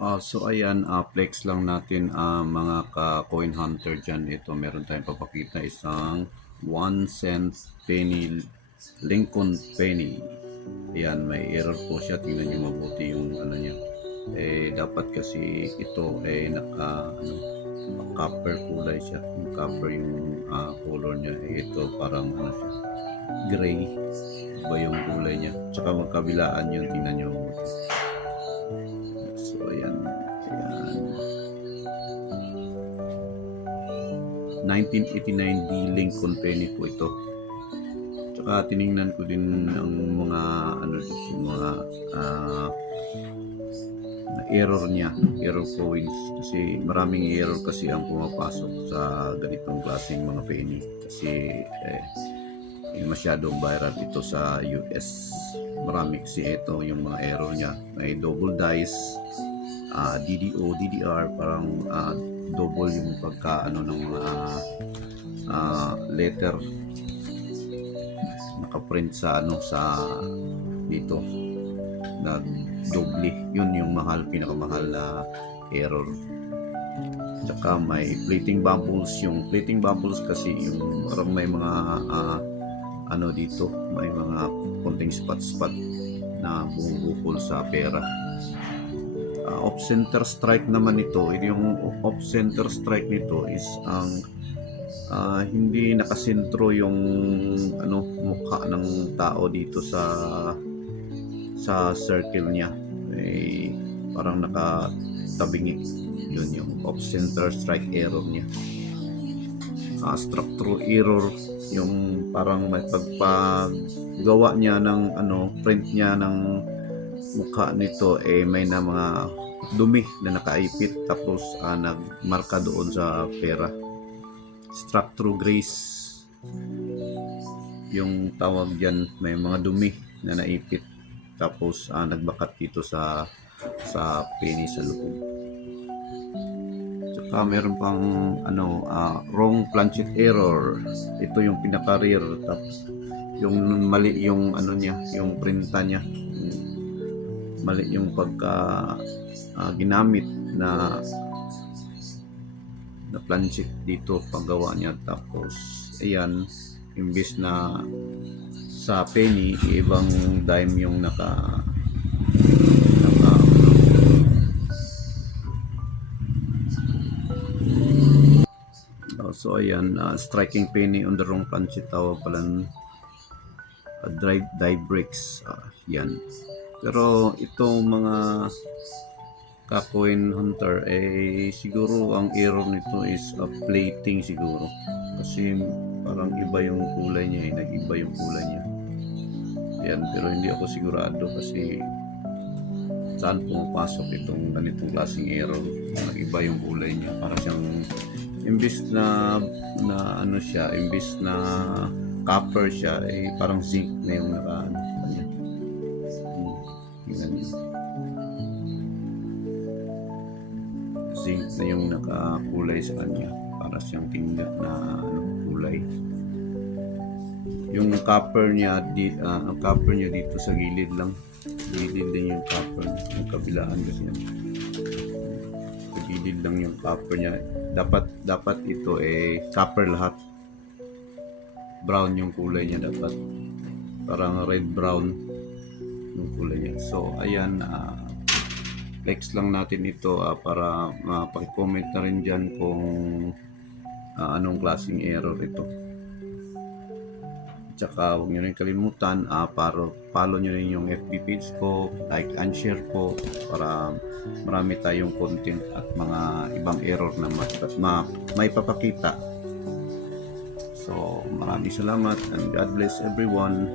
So ayan, flex lang natin mga ka-coin hunter dyan. Ito, meron tayong papakita isang 1 cent penny, Lincoln penny. Ayan, may error po siya. Tingnan nyo mabuti yung ano niya. Dapat kasi ito copper kulay siya. Yung copper yung color niya. Ito parang ano siya, gray. Iba yung kulay niya. Tsaka magkabilaan yun. Tingnan nyo mabuti. So ayan, 1989 D Lincoln penny po ito. Tsaka tiningnan ko din ang mga yung mga error niya, error coins, kasi maraming error kasi ang pumapasok sa ganitong klaseng mga penny kasi masyadong viral ito sa US. Marami kasi ito yung mga error niya, may double dice, DDO, DDR, parang double yung pagkaano ng mga letter nakaprint sa dito na doble. Yun yung pinakamahal na error. Tsaka may plating bubbles. Yung plating bubbles kasi yung parang may mga dito, may mga konting spot na bumubukol sa pera. Off center strike naman ito. Yung off center strike nito is ang hindi nakasentro yung mukha ng tao dito sa circle niya. Parang nakatabingi. Yun yung off center strike error niya. Structural error, yung parang may pagpagawa niya ng print niya ng mukha nito, may na mga dumi na nakaipit, tapos nagmarka doon sa pera. Structural grace yung tawag dyan, may mga dumi na naipit, tapos nagbakat dito sa penny sa loob. Tsaka meron pang wrong planchet error. Ito yung pinaka-rare, tapos yung mali yung niya, yung printa niya, mali yung pagka ginamit na planchet dito paggawa niya. Tapos ayan, imbis na sa penny, ibang dime yung naka so ayan, striking penny on the wrong planchet, tawag pala die breaks. Yan. Pero itong mga ka-coin hunter, siguro ang error nito is plating siguro, kasi parang iba yung kulay niya, nag-iba yung kulay niya. Yan, pero hindi ako sigurado kasi saan pumapasok itong ganitong klaseng error. Nag-iba yung kulay niya, para siyang imbis na imbis na copper siya, parang zinc na yung kanya. Tingnan niyo. Zinc na yung nakakulay sa kanya, para siyang tingnan na kulay. Yung copper niya ang copper niya dito sa gilid lang, gilid din yung copper, yung kabilaan kasi yan, sa gilid lang yung copper niya. Dapat ito copper lahat, brown yung kulay niya, dapat parang red brown yung kulay niya. So ayan, flex lang natin ito para paki-comment na rin dyan kung anong klaseng error ito. Tsaka huwag nyo rin kalimutan, follow nyo rin yung FB page ko, like and share po, para marami tayong content at mga ibang error na may papakita. So maraming salamat and God bless everyone.